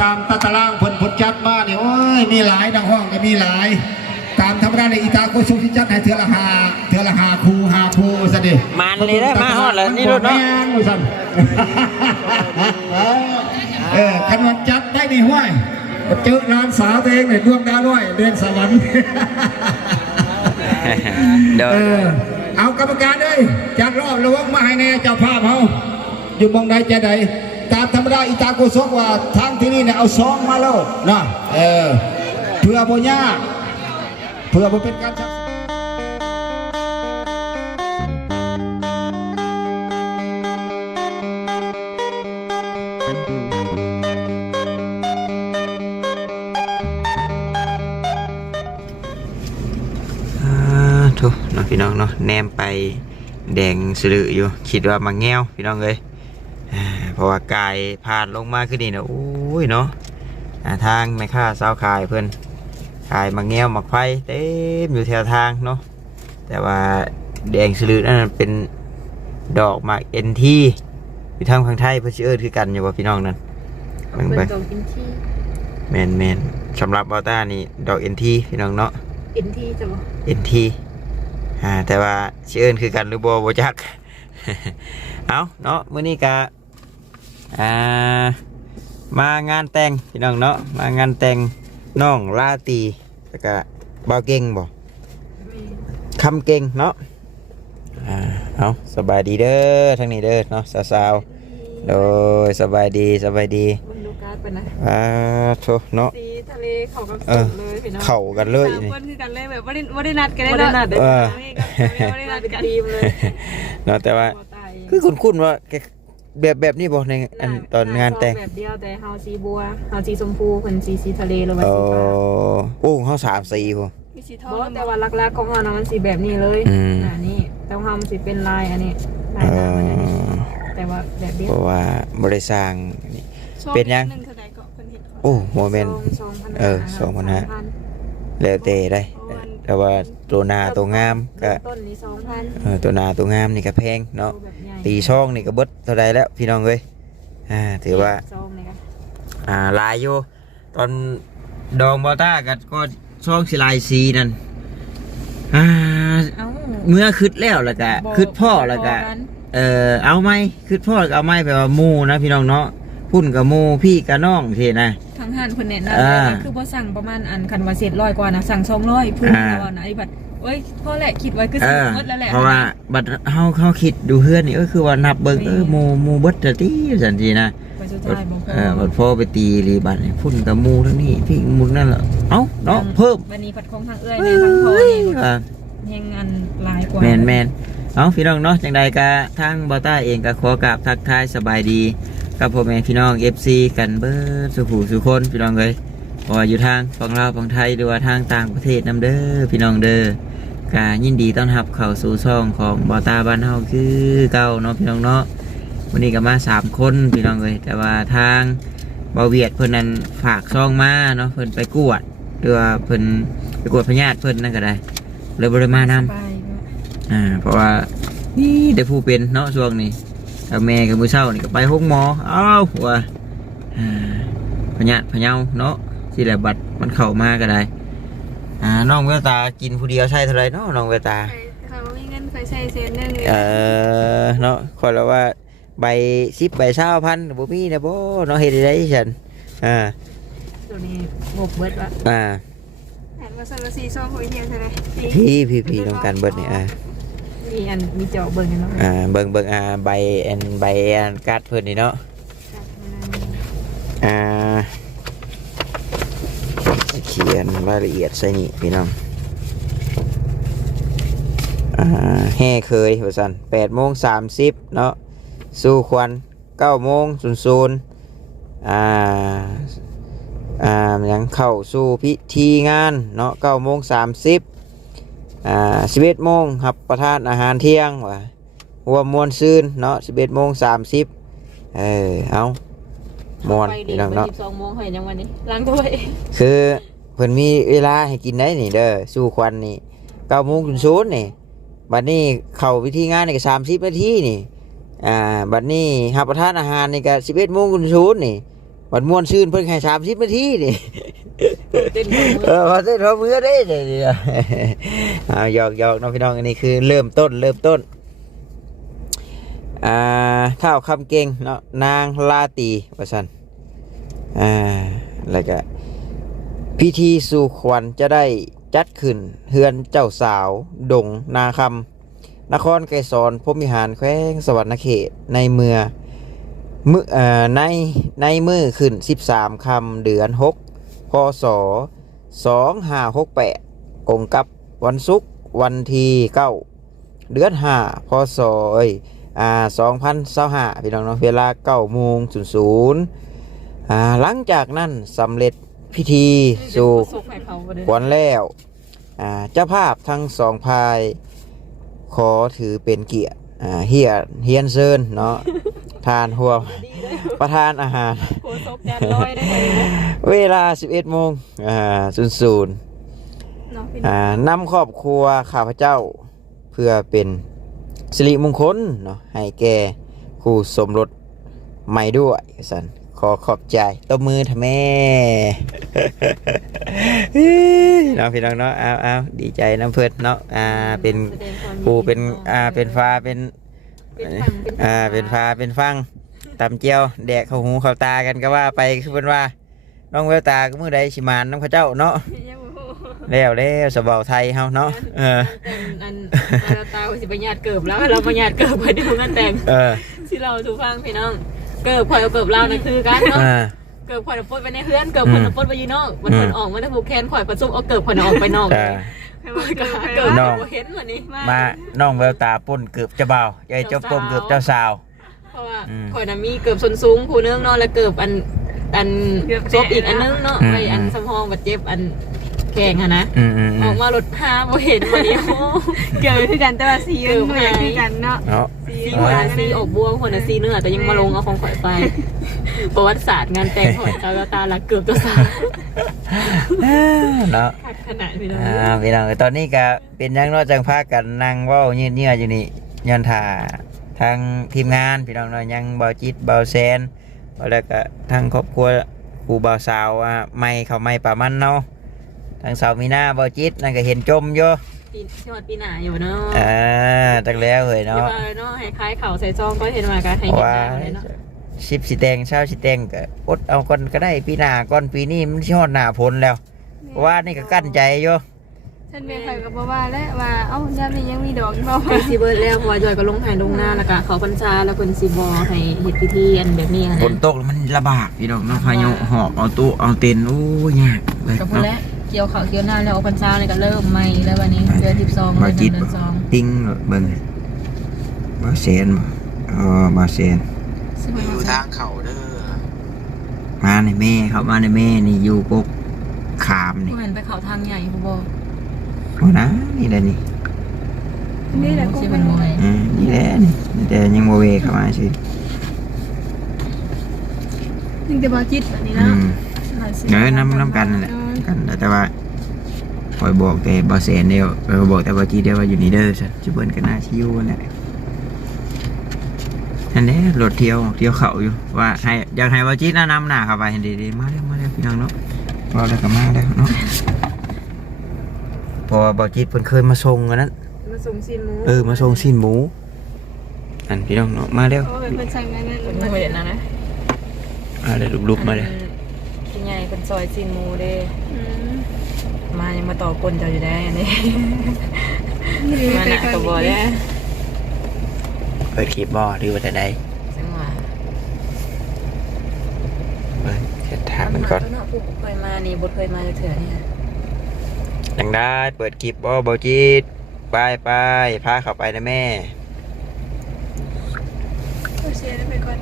ตามตารางผลจัดมาเนี่ยโอ้ยมีหลายดังห้องก็มีหลายตามธรรมดาในอีตาโกสุที่จัดให้เทือละหาคูซะดิมันเลยได้มาฮอดแล้วนี่รถเนาะขนมจัดได้ในห้วยเจอนานสาวตัวเองเนี่ยดวงดาวด้วยเดินสวรรค์เอากรรมการเลยจัดรอบระวังมาให้แน่เจ้าภาพเขาอยู่มองใดจะใดตามธรรมดาอีตาโกซกว่าทางที่นี่เนี่ยเอาซองมาแล้วนะเพื่อโบญาเพื่อบ่เป็นการชักทุเนาะพี่น้องเนาะแนมไปแดงสื่ออยู่คิดว่ามาแง้วพี่น้องเลยเพราะว่ากายผ่านลงมาขึ้นนี่นะโอ้ยเนาะทางแม่ค้าสาวขายเพื่อนขายมาแง้วมาไฟเต็มอยู่แถวทางเนาะแต่ว่าแดงสื่อนั่นเป็นดอกหมากเอ็นทีอยู่ทางฝั่งไทยเพื่อชื่อคือกันอยู่ว่าพี่น้องนั่นเป็นดอกเอ็นทีแมนสำหรับบอต้านี่ดอกเอ็นทีพี่น้องเนาะเอ็นทีจ้ะบ่เอ็นทีแต่ว่าชื่ออื่นคือกันหรือบ่จัก เอาเนาะมื้อนี้กะมางานแต่งพี่น้องเนาะมางานแต่งน้องลาตีแล้วก็บ่าวเก่งบ่คำเก่งเนาะเอาสบายดีเด้อทั้งนี้เด้อเนาะสาวๆโดยสบายดีมันดูการ์ดไปนะโถเนาะสีทะเลเข้ากับสุดเลยพี่น้องเข้ากันเลยนี่คนคือกันเลยแบบว่าได้นัดกันได้เนาะไม่ได้นัดกันทีมเลยเนาะแต่ว่าคือคุ้นๆว่าแบบนี้บ่ในตอนงานแต่งแบบเดียวแต่เฮาสีบัวเฮาสีชมพูเพิ่นสีทะเลหรือว่าสีฟ้าโอ้เฮา3สีพุ่นมีสีทองแต่ว่าลักๆของเฮานะมันสีแบบนี้เลยนี่แต่เฮามันสิเป็นลายอันนี้ลายแต่ว่าแบบเดียวเพราะว่าบ่ได้สร้างเป็นยังโอ้โมเมนต์2,500แล้วแต่ได้แต่ว่าตัวนาตัวงามก็ต้นนี้2,000ตัวนาตัวงามนี่ก็แพงเนาะตีช่องนี่ก็เบิดเท่าใดแล้วพี่น้องเอ้ยถือว่าลายอยู่ตอนดองบอต้าก็ช่องสิลายสีนั่นเมื่อคืดแล้วก็คืดพ่อแล้วก็เอาไหมคืดพ่อก็เอาไหมแปลว่าหมู่นะพี่น้องเนาะพุ่นกับหมู่พี่กับน้องเท่นะทางห้านเพิ่นแนะนำคือบ่สั่งประมาณอันคันว่าเสร็จ100กว่านะสั่ง200พุ่นแล้วนะไอ้บัดเอ้ยพ่อแหละคิดไว้คือสิหมดแล้วแหละเพราะว่าบัดเฮาคิดดูเฮือนนี่คือว่านับเบิ่งหมู่เบิดจะตีจังซี่นะบัดพ่อไปตีรีบัดพุ่นกับหมู่ทั้งนี้พี่หมู่นั่นล่ะเอ้าเนาะเพิ่มวันนี้ผัดของทางเอื้อยเนี่ยทางพ่อนี่แฮงงานหลายกว่าแม่นเอ้าพี่น้องเนาะจังใดก็ทางบ่ต้าเองก็ขอกราบทักทายสบายดีกับพ่อแม่พี่น้อง FC กันเบิดสุขุสุคนพี่น้องเลยว่าอยู่ทางฝั่งลาวฝั่งไทยหรือว่าทางต่างประเทศนำเด้อพี่น้องเด้อกายินดีต้อนรับเข้าสู่ช่องของบอตาบ้านเฮาคือเก่าเนาะพี่น้องเนาะวันนี้ก็มา3คนพี่น้องเลยแต่ว่าทางบาเวียดเพิ่นนั้นฝากช่องมาเนาะเพิ่นไปกวดหรือว่าเพิ่นไปกวดพญาติเพิ่นนั่นก็ได้เลยบ่ได้มานำเพราะว่านี่ได้ผู้เป็นเนาะช่วงนี้กับแม่กับมือเช้านี่ก็ไปห้องหมอว่าพญาเนาะที่แหละบัดมันเข้ามาก็ได้น้องเวตากินผู้เดียวใช่เท่าไรเนาะน้องเวตาเขาไม่เงินเคยใช้เซนนึงเนาะคนละว่าใบ10 ใบ20,000บ่มีนะบ่เนาะเฮ็ดได้ฉันตัวนี้บกเบิดว่าแอนว่าซันว่า4 2 6เฮียใช่มั้ยพี่ต้องการเบิดนี่มีอันมีเจาะเบิ่งเนาะเบิ่งใบการ์ดเพิ่นนี่เนาะเขียนรายละเอียดใส่นี่พี่น้องแห่เคยว่าซั่น 8:30 เนาะสู่ควัน9:00ยังเข้าสู่พิธีงานเนาะ9:30 11:00ครับประทานอาหารเที่ยงว่ะหัวมวนซืนเนาะ11:30เอามวนพี่น้องเนาะ12:00ให้ยังวันนี้ล้างถ้วยคือเพิ่นมีเวลาให้กินได้นี่เด้อสู่ควันนี่9:00นี่บัดนี้เข้าพิธีงานนี่ก็30 นาทีนี่บัดนี้รับประทานอาหารนี่ก็11:00นี่ วันม่วนชื่นเพิ่นให้30นาทีนี่ เต้นหัวมือ พอเต้นพอมือได้เลยเอาหยอกน้องพี่น้องอันนี้คือเริ่มต้นเท่าคำเก่งเนาะนางลาตีว่าซั่นแล้วก็พิธีสู่ขวัญจะได้จัดขึ้นเฮือนเจ้าสาวดงนาคำนครไกรสอนพรหมวิหารแขวงสวรรณเขตในในมือขึ้น13คำเดือน6พศ2568กงกับวันศุกร์วันที่9เดือน5พศ2025พี่น้องเนาะเวลา9:00หลังจากนั้นสำเร็จพิธีสู่ขวัญแล้วเจ้าภาพทั้งสองพายขอถือเป็นเกียรติเฮียนเซินเนาะทานหัวประทานอาหารเวลา 11:00 นนำครอบครัวข้าพเจ้าเพื่อเป็นสิริมงคลเนาะให้แก่คู่สมรสใหม่ด้วยสันขอขอบใจตบมือทำแม่น้องพี่น้องเนาะเอาดีใจน้ำเพื่อนเนาะเป็นปูเป็นเป็นฟ้าเป็นฟ้าเป็นฟังตำเจียวแดกเข้าหูเข้าตากันก็ว่าไปคือเป็นว่าน้องแววตาก็มือใดชิมานน้องข้าเจ้าเนาะแล้วสบายไทยเฮาเนาะอันตาสิประหยัดเกิบแล้วเราประหยัดเกิบไปดูกันแต่งที่เราถูกฟังพี่น้องเกิบพอยเอาเกิบเรานั่นคือกันเนาะเกิบพอยเอาปดไปในเฮือนเกิบพอยเอาปดไปอยู่นอกมันผลออกมาได้ผูกแขนข่อยผสมเอาเกิบพอยออกไปนอกเกิบน้องเห็นวันนี้มาน้องแววตาป่นเกือบจะเบาใหญ่เจ้าป่นเกือบเจ้าสาวเพราะว่าข่อยน่ะมีเกิบส้นสูงผู้นึงเนาะแล้วเกิบอันซบอีกอันนึงเนาะไปอันสมองบัดเจ็บอันแกงอะนะออกมารถ5บ่เห็นวันนี้เกี่ยวคือกันแต่ว่าสีเหมือนกันเนาะสีหัวสีอกบวงคนน่ะสีเนื้อแต่ยังมาลงเอาของข่อยไปประวัติศาสตร์งานแต่งข่อยตาละเกือบตัวสาวเนาะขนาดพี่น้องตอนนี้ก็เป็นยังนอกจังพากันนั่งเว้าเนื้ออยู่นี่ย้อนถ่าทางทีมงานพี่น้องเนาะยังเบาจิตเบาแซนแล้วก็ทางครอบครัวครูบ่าวสาวไม่เขาไม่ป่ามันเนาะทางสาวมีหน้าเบาจิตนั่นก็เห็นจมอยู่ปีหน้าอยู่เนาะตักแล้วเฮ้ยเนาะให้คล้ายเข่าใส่ซองก็เห็นมาการให้เห็นเลยเนาะ10 สิแตงเช้าสิแตงก็อดเอาก่อนก็ได้ปีหน้าก่อนปีนี้มันสิฮอดหน้าฝนแล้วว่านี่ก็กั้นใจอยู่ฉันเมย์ไข่กับว่าแล้วว่าย่ามียังมีดอกบ่ซีเบิร์ดแล้วพอจอยก็ลงหายลงหน้าแล้วก็เขาพรรษาแล้วคนซีบอให้เฮ็ดพิธีอันแบบนี้นะฝนตกมันระบากพี่น้องเนาะพายุหอบเอาตู้เอาเต็นโอ้ยยากเลยก็พูดแล้วเกี่ยวข้าวเกี่ยวหน้าแล้วพรรษาเลยก็เริ่มใหม่แล้ววันนี้เดือน12เดือน2ติ้งเบิ่งบ่เซนบ่เซนอยู่ทางเขาเด้อมาในแม่เขามาในแม่นี่อยู่กกขามนี่เห็นไปเขาทางใหญ่พ่อบอกโอ้นะนี่แหละนี่แหละก็เป็นนี่แหละนี่แต่ยังโมเวเข้ามาสิยังจะบาจิตแบบนี้นะน้ำกันนั่นแหละกันแต่ว่าคอยบอกแต่บอเซนเดียวบอกแต่บอจีเดียวว่าอยู่นี่เด้อสัตว์จะเบิ้ลกันหน้าชิวนั่นแหละอันนี้รถเที่ยวเขาอยู่ว่าให้อยากให้บอจีนำหน้าเข้าไปเห็นดีๆมาแล้วพี่น้องเนาะพอแล้วก็มาแล้วเนาะพอบอจีเพิ่นเคยมาส่งกันนั้นมาส่งซีนหมูมาส่งซีนหมูอันพี่น้องเนาะมาแล้วเป็นสั่งงานนั้นไม่เห็นนะได้ลุกมาเลยพี่ใหญ่เป็นซอยซีนหมูเด้มายังมาต่อปนเจ้าอยู่ได้อันนี้มาหนักกับบอได้เปิดคลิปบอหรือว่าแต่ใดจังหวะเดี๋ยวถามมันก่อนเคยมานี่บดเคยมาจะเถื่อนนี่ยังได้เปิดคลิปบอจีดไปพาเข้าไปนะแม่เสียไปก่อน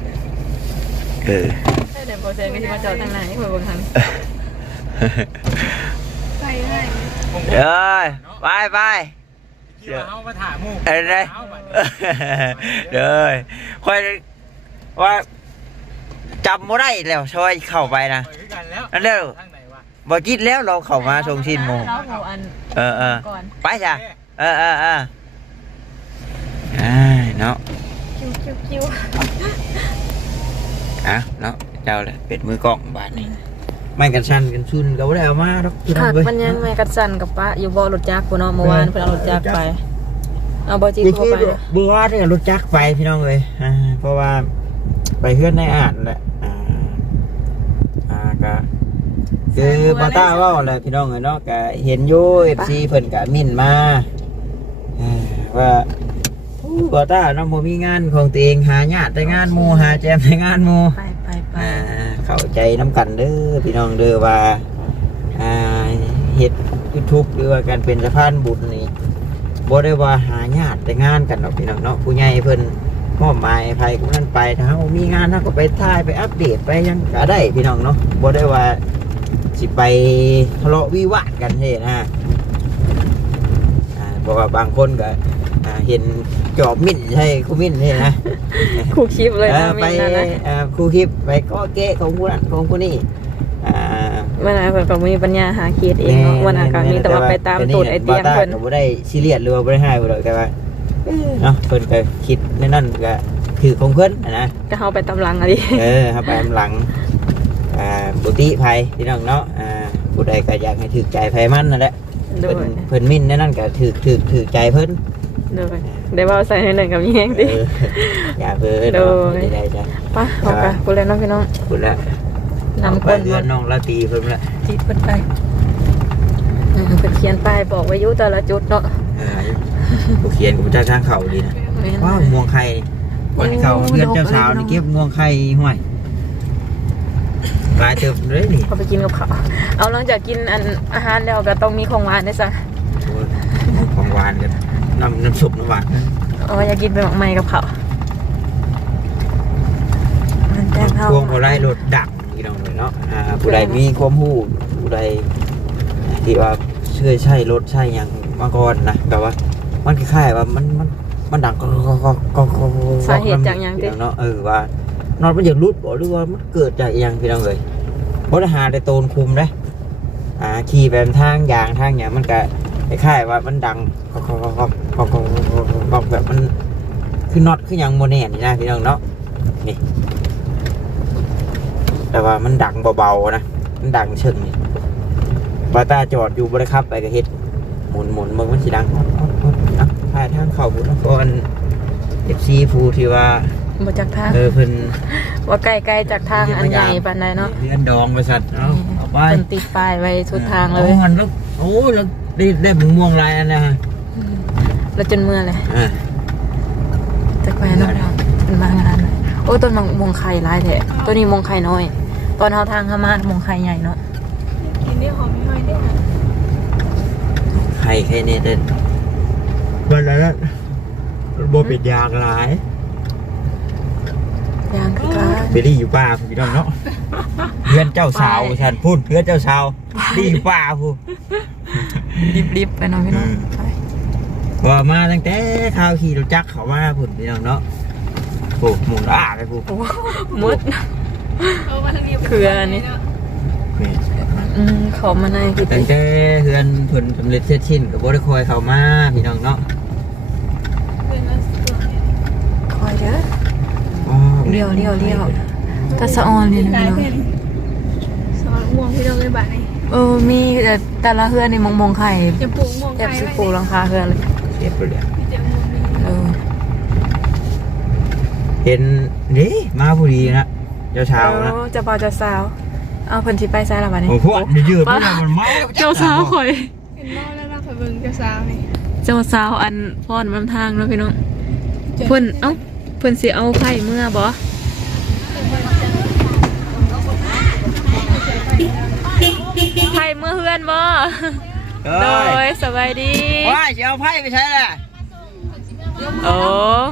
เดี๋ยวโปรเซสก็จะมาจอดทางไหนให้คนบนทางไปได้ไปเดี๋ยวเอามาถามมูอะไรเดี๋ยวค่อยว่าจำไม่ได้แล้วช่วยเข้าไปนะนั่นเร็วบอกคิดแล้วเราเข้ามาชงชินโมไปจ้ะเนาะคิวเนาะ เจ้าแหละเป็นมือกล้องบาดนี้ไม่กันชันกันชุนก็บ่ได้เอามาดอกพี่น้อ ถั ง ก เว้ย มันยังไม่กัดสั่นกับป้าอยู่บ่รถจักรพุ่นเนาะเมื่อวานเพิ่นเอารถจักรไปเอาบ่จี คือ เข้าไปนะ เบื่อว่าเนี่ยรถจักรไปพี่น้องเลยเพราะว่าไปเพื่อนในอ่านแหละก็คือบาต้าว่าอะไรพี่น้องเลยเนาะก็เห็นอยู่ FC เพิ่นก็มิ่นมาว่าบาต้าเนาะบ่มีงานของตัวเองหาญาติแต่งานหมู่หาแจมแต่งานหมู่ ไป เข้าใจน้ำกันเด้อพี่น้องเด้อว่าเฮ็ด YouTube หรือว่าการเป็นสะพานบุญนี่บ่ได้ว่าหาญาติแต่งานกันหรอกพี่น้องเนาะผู้ใหญ่เพิ่นมอบหมายไผคนนั้นไปถ้าเฮามีงานเฮาก็ไปถ่ายไปอัปเดตไปหยังก็ได้พี่น้องเนาะบ่ได้ว่าสิไปทะเลาะวิวาทกันเด้นะเพราะว่าบางคนก็เห็นจอบมิ้นใช่คู่มิ้นนี่นะ คู่คลิปเลยนะ ไป มีนั่นนะ ครูคลิปไปก็เก๊ของผู้นั้นของผู้นี้ เมื่อไหร่เพิ่นก็มีปัญญาหาเขียดเองเนาะวันนั้นก็มีแต่ว่าไปตามตูดไอเตียงเพิ่น ก็บ่ได้ซีเรียสหรือว่าบ่ได้ให้บ่ดอกแต่ว่าเนาะเพิ่นก็คิดในนั้นก็ถือของเพิ่นนะ ก็เฮาไปตำหลังอะดิ ครับไปหลังบุติภัยพี่น้องเนาะผู้ใดก็อยากให้ถือใจไผมันนั่นแหละ โด เพิ่ ย นมิ้นในนั้นก็ถือใจเพิ่น โดยได้เว้าใส่ในนั้นกับแยงดิ อย่าเพิ่น โดย ได้จ้ะ ไปเอาไปกูเลยเนาะพี่น้อง พูดแล้ว นำ ไป คน เรือนน้องละตีเพิ่นละ จิตเพิ่นไปเพิ่นเขียนป้ายบอกไว้อยู่แต่ละจุดเนาะ ผู้เขียนกับเจ้าช่างเขาดีนะ แม่น ว้าวม่วงไข่ก่อนที่เขาเพื่อนเจ้าสาวนี่เก็บม่วงไข่ห่วยหลายเติบเลยนี่ เขาไปกินกับเขาวเอาหลังจากกินอันอาหารแล้วก็ต้องมีของหวานด้วยซะ โอ้ยของหวานกันน้ำสุกน้ำหวาน เอาอยากกินเป็นหมักไหม้กับเขาวมันแจ้งเขา พวงเขาไล่รถดักพี่น้องเลยเนาะผู้ใดมีความรู้ผู้ใดที่ว่าเชื่อใช่รถใช่ยังมาก่อนนะแต่ว่ามันคล้ายๆว่ามันดังก็ สาเหตุจากหยังติ เนาะว่านอนมันอยากรุดบ่หรือว่ามันเกิดจากอหยังพี่น้องเลยบ่ได้หาแต่โตนคุมนะขี่ไปทางยางทางอย่างมันก็คล้ายๆว่ามันดังก็แบบมันคือน็อตคือหยังโมแน่นี่นะพี่น้องเนาะนี่แต่ว่ามันดังเบาๆนะมันดังเชิงนี่บาตาจอดอยู่บริครับไปก็เฮ็ดหมุนเมืองมันสิดังนะพายทางเข้าบุญนคร FC ผู้ที่ว่า บ่จากทาง เพิ่น ว่าไกลๆจากทางอันใหญ่ปานใดเนาะ เรือนดองบริษัทเอาไป เพิ่นติดป้ายไว้ทุกทางเลย โอ้หันแล้วโอ้แล้วได้ม่วงลายอันนะฮะ แล้วจนเมื่อเลย อ่า จะไปเนาะเป็นมางานเลยโอ้ต้นมงไข่หลายแท้ตัวนี้มงไข่น้อย ตอนเฮาทางเข้ามามงไข่ใหญ่เนาะ กินได้หอมไม่ได้ ไข่เนี่ยเด็ดวันนั้นโบเป็ดยางหลาย ยางคือกัน ไปรีอยู่ป่าพี่น้องเนาะเพื่อนเจ้าสาวฉันพูดเพื่อนเจ้าสาวรีอยู่ป่าพู รีบๆไปเนาะพี่น้องไป ว่ามาตั้งแต่ข้าวขี่รถจักรเขามาพูดพี่น้องเนาะโอ้หมุนไปพูด โอ้มุด เอามาทางนี้ คืออันนี้เขามาในคือ ตั้งแต่เพื่อนผลสำเร็จเสร็จสิ้นกับบริคอยเขามาพี่น้องเนาะ คอยเด้อเลี้ยวตาสะออนนี่นะพี่น้อง สอนม่วงที่เราเลยบ้านนี้ มีแต่ละเฮือนในมงไข่ จะปลูกม่วง แอบสิปลูกหลังคาเฮือนเลย เรียบร้อย จะม่วงมี เห็นนี่มาผู้ดีนะเจ้าสาวนะ เจ้าบ่าวเจ้าสาวเอาเพิ่นสิไปใส่ละบัดนี้ โอ้พวกยืดพวกมันเมา เจ้าสาวข่อย เป็นนอกแล้วเราเคยเบิ่งเจ้าสาวนี่ เจ้าสาวอันฟ้อนมันทางเนาะพี่น้องเพิ่นสิเอาไข่เมื่อบ่ไข่เมื่อเฮือนบ่โดยสบายดี ว้าจะเอาไพ่ไปใช้แหละ โอ้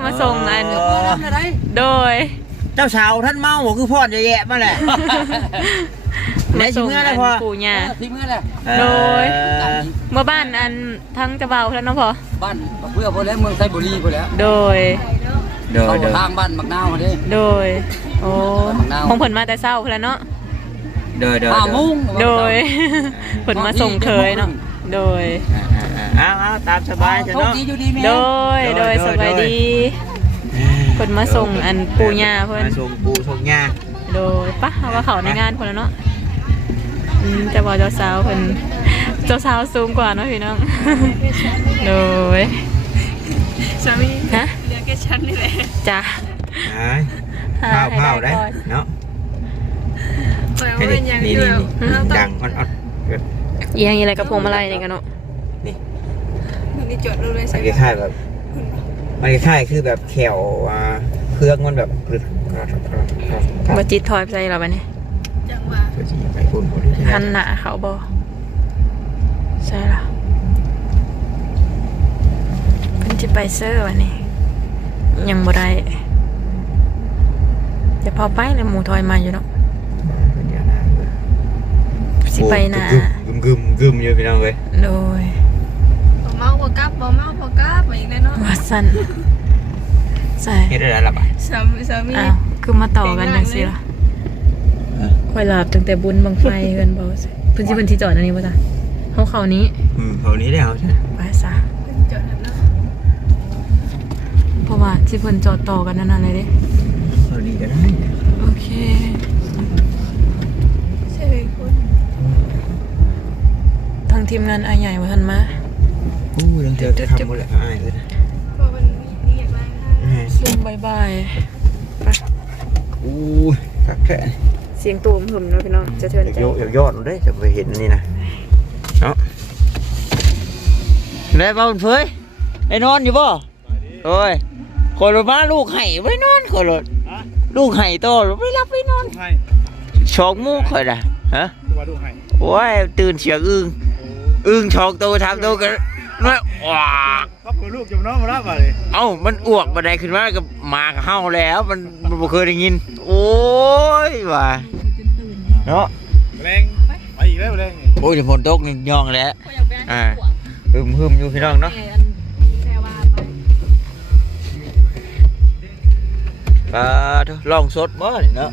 มาส่งอันโดย เจ้าสาวท่านเมาบอกคือพ่อจะแย่มาแหละ มาส่งอันปู่ย่า ที่เมื่อไร โดยเมื่อบ้านอันทั้งเจ้าบ่าวแล้วเนาะพ่อ บ้านเพื่อพอแล้วเมืองไซบุรีพอแล้ว โดย เข้าทางบ้านมักนาวมาดิ โดยโอ้ของเพิ่นมาแต่เช้าแล้วเนาะ 5 โมง โดย ผลมาส่งเคยเนาะ โดย เอาตามสบายจ้ะ โชค เนาะ ดีอยู่ดีแม่ โดยสบายดีผลมาส่งอันปูย่าเพิ่น มาส่งปูส่งยา โ โดยปะเอาว่าเขาในงานคนละเนาะแต่ว่าเจ้าสาวเพิ่นเจ้าสาวสูงกว่าเนาะพี่น้องโดย สามี ฮะ เหลือแค่ชั้นนี่แหละ จ้ะ เผาได้เนาะ เปิดว่าเป็นอย่างเดียว ดังอ่อน เอียงอะไรกับพวงมาลัยนี่กันเนาะ ๆนี่ มันนี่จดรูปเลย มั ใช่ น ไห ค ม ล้ายๆแบบมันคล้ายๆคือแบบแขวเครื่องมันแบบกรึด บ่จิตถอยไปใส่เราบัดนี้ จังหวะ ไปพุ่นที่ หันหน้าเขาบ่ใช่ล่ะเพิ่นสิไปเซอร์วันนี้ยังบ่ได้จะพอไปเลยหมูถอยมาอยู่เนาะสิไปหน้าก ึมอยู่พี่น้องเว้ย โดย บ่เมาบ่กลับบ่เมาบ่กลับไปอีกแล้วเนาะ ว่าซั่นใช่ เฮ็ดได้แล้วล่ะ สามี อ้าวคือมาต่อกันจังซี่ล่ะค่อยหลับตั้งแต่บุญบังไฟเพิ่นบ่เพิ่นสิเพิ่นสิจอดอันนี้บ่จ้ะเฮาเข้านี้ เขานี้ได้เอาใช่ ไปซะ จดแล้วเนาะ เพราะว่าสิเพิ่นจอดต่อกันนั่นน่ะเลยเด้ เขานี้ก็ได้ โอเค ใช่คุณ ทางทีมงานอายใหญ่บ่ทันมา อู้เรื่องเธอจะทำหมดเลยอ้ายเลย เพราะมันนี่อยากได้ค่ะ ช่วงบ่ายๆไป อู้คักแท้ เสียงตูมหึมเนาะพี่น้องจะเทือนใจ ยอดเลยจะไปเห็นนี่นะเนาะได้บ้านเฟยไอ้นอนอยู่บ่โอ้ยคนรถมาลูกไห้ไว้นอนคนรถลูกไห้โตไม่รับไว้นอนช็อกมูค่อยนะฮะโอ้ยตื่นเสียงอึ้งช็อกโตทำโตกันน้อยว้า ก็คือลูกจำน้องมารับมาเลย เอ้ามันอ้วกบันไดขึ้นมากับมากับเฮาแล้วมันบ่เคยได้ยินโอ้ยว่าเนาะ แรงไปอีกแล้วแรง โอ้ยเดี๋ยวฝนตกนี่ย่องแล้วหึมอยู่พี่น้องเนาะลองสดบ่นี่เนาะ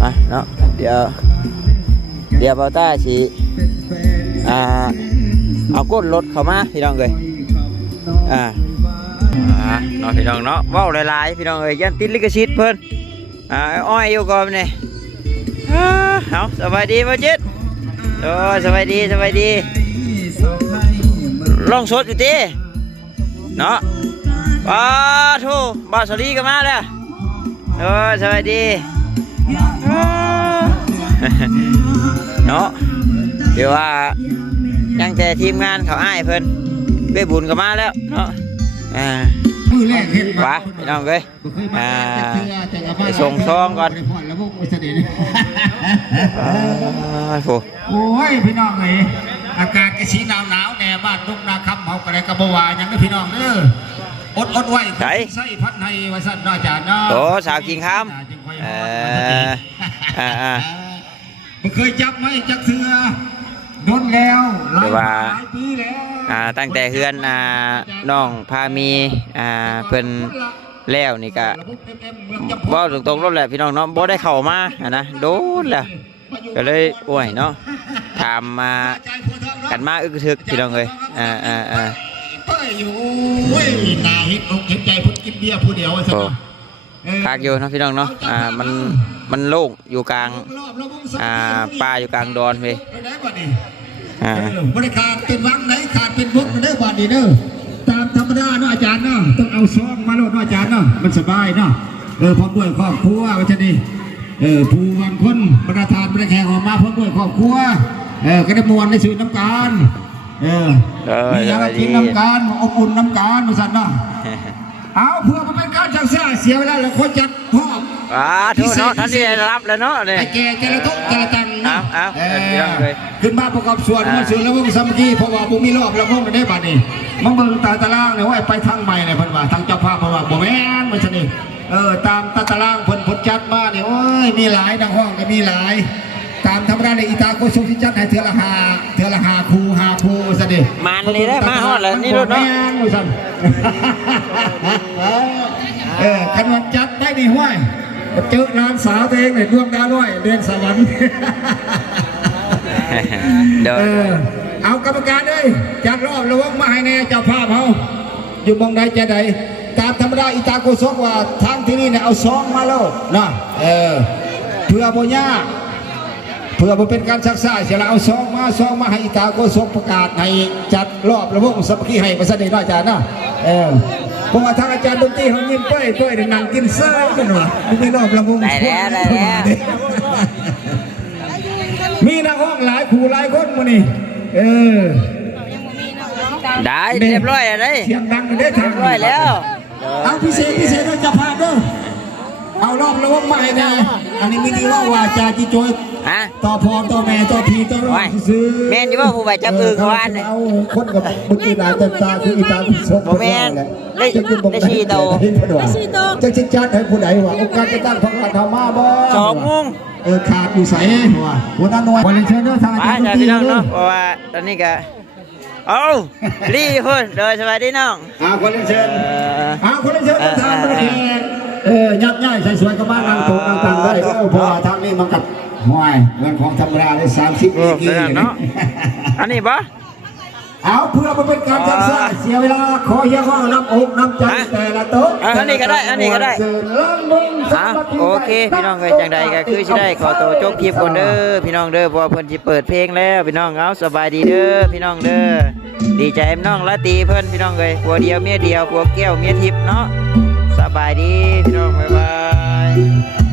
มาเนาะเดี๋ยวเบาต้าสิเอาก้นรถเข้ามาพี่น้องเลยเนาะพี่น้องเนาะเว้าหลายๆพี่น้องเอ้ยยันติดลิขสิทธิ์เพิ่นอ้อยอยู่ก่อนนี่เอาสบายดีบ่จิตสบายดีลองสดอยู่ติเนาะป้าทูบาสลีก็มาแล้วสบายดีเนาะเดี๋ยวว่ายังแต่ทีมงานเขาอ้ายเพิ่นไปบุญก็มาแล้วเนาะมือแรกเห็น ว้าพี่น้องเอ้ยไปส่งซองก่อนโอ้ยพี่น้องเอ้ยอากาศก็สีหนาวแน่บ้านลุกนาคำเฮาก็ได้กระบวาอย่างนี้พี่น้องเด้ออดไว้ใส่พัดให้ว่าสั่นเนาะอาจารย์เนาะ โอ้สาวกินข้ามมันเคยจับไหมจักเสือโดนแล้วหลายปีแล้วตั้งแต่เฮือนน้องพามีเพิ่นแล้วนี่ก็บ่ตรงๆรถแหละพี่น้องเนาะบ่ได้เข้ามานะโดนแล้วก็เลยโอ้ยเนาะถามมากันมาอึกทึกพี่น้องเอ้ยอยู่เว้ยนาเห็นใจพุ่นกินเบียร์ผู้เดียวซะเนาะคักอยู่เนาะพี่น้องเนาะมันโล่งอยู่กลางป่าอยู่กลางดอนเว้ยบริการเป็นวังไหนขาดเป็นพวกเด้อบาดนี้เด้อตามธรรมดาเนาะอาจารย์เนาะต้องเอาซองมาโลดเนาะอาจารย์เนาะมันสบายเนาะพร้อมด้วยครอบครัวว่าจะดีผู้บางคนประธานประแขกออกมาพร้อมด้วยครอบครัวก็ได้มวลในสื่อน้ำการมีอะไรกินน้ำการอบอุ่นน้ำการมาสั่นเนาะเอาเพื่อมันเป็นการจังเสียเวลาแล้วคนจัดพ่อทุกเนาะท่านที่รับแล้วเนาะเนี่ยไอ้แกจะละทุกจะละตังเลยขึ้นมาประกอบส่วนมาส่วนแล้ววงสามัคคีเพราะว่าบุมีรอบแล้ววงได้บัดนี้มันเบิ่งตารางเนี่ยว่าไปทางใหม่เนี่ยเพิ่นว่าทางเจ้าภาพเพิ่นว่าบ่แม่นมันซะนี่ตามตารางเพิ่นจัดมาเนี่ยโอ้ยมีหลายดังห้องก็มีหลายตามธรรมดาในอีตาโกสุที่จัดให้เทื่อละ5คู่ซะดิมันเลยได้มาฮอดแล้วนี่รถเนาะมันซั่นคันวันจัดได้นี่ห้วยเจอร้านสาวตัวเองเนี่ยดวงดาวด้วยเดือนสวรรค์เอากรรมการเลยจัดรอบระวังมาให้แน่เจ้าภาพเขาอยู่มองใดจะใด ตามธรรมดาอีตาโกศกว่าทางที่นี่เนี่ยเอาซองมาแล้วนะเพื่อบ่ยากเพื่อบ่เป็นการชักซ่าเสียละเอาซองมาให้อีตาโกศกประกาศให้จัดรอบระวงสามัคคีให้ประสาทได้น้อยจานนะเพราะว่าทางอาจารย์ดนตรีเขายิ้มเป้ยนั่งกินเซ้ยกันวะไม่รอบระวง ได้แล้ว มีนักห้องหลายคู่หลายคนมื้อนี้ได้เรียบร้อยแล้วเด้ เสียงดังกันได้ทาง เรียบร้อยแล้ว เอาพิเศษด้วยจะพาด้วยเอารอบระวงมาให้แน่อันนี้มีดีว่าจะจิโจย ฮะ ต่อพอต่อแม่ต่อพีต่อรองซื้อ แม่นอยู่ว่าผู้ใบจับมือเขาอัน เอาคนกับบุตรีนาจันตาคืออีตาสม บ่แม่นได้ชี้โต จะชิดจัดให้ผู้ใดว่าโอกาสจะตั้งพระราชมาบ่ 2 โมง ขาดอยู่ใส่หัวหัวหน้าหน่วยวันนี้เชิญด้วยทางอา ไป จารย์ จ้าพี่น้องเนาะเพราะว่าตอนนี้ก็เอารีพุ่นโดยสวัสดีน้อง คนเชิญคนเชิญทางประเทศยัดง่ายใส่สวยกับบ้านนางโตนางตังได้เพราะว่าทางนี้มันกับห่วยเงินของธรรมดาได้30ปีกี่เนาะ อันนี้ปะ เอาเพื่อมาเป็นการจัดสร้างเสียเวลาขอเฮียห้องน้ำอกน้ำใจแต่ละโต๊ะ อันนี้ก็ได้โอเคพี่น้องเอ้ยจังใดก็คือสิได้ขอตัวจบคลิปก่อนเด้อพี่น้องเด้อเพราะว่าเพิ่นสิเปิดเพลงแล้วพี่น้องเอาสบายดีเด้อพี่น้องเด้อดีใจพี่น้องละตีเพิ่นพี่น้องเอ้ยผัวเดียวเมียเดียวผัวแก้วเมียทิพย์เนาะสบายดีพี่น้องบ๊ายบาย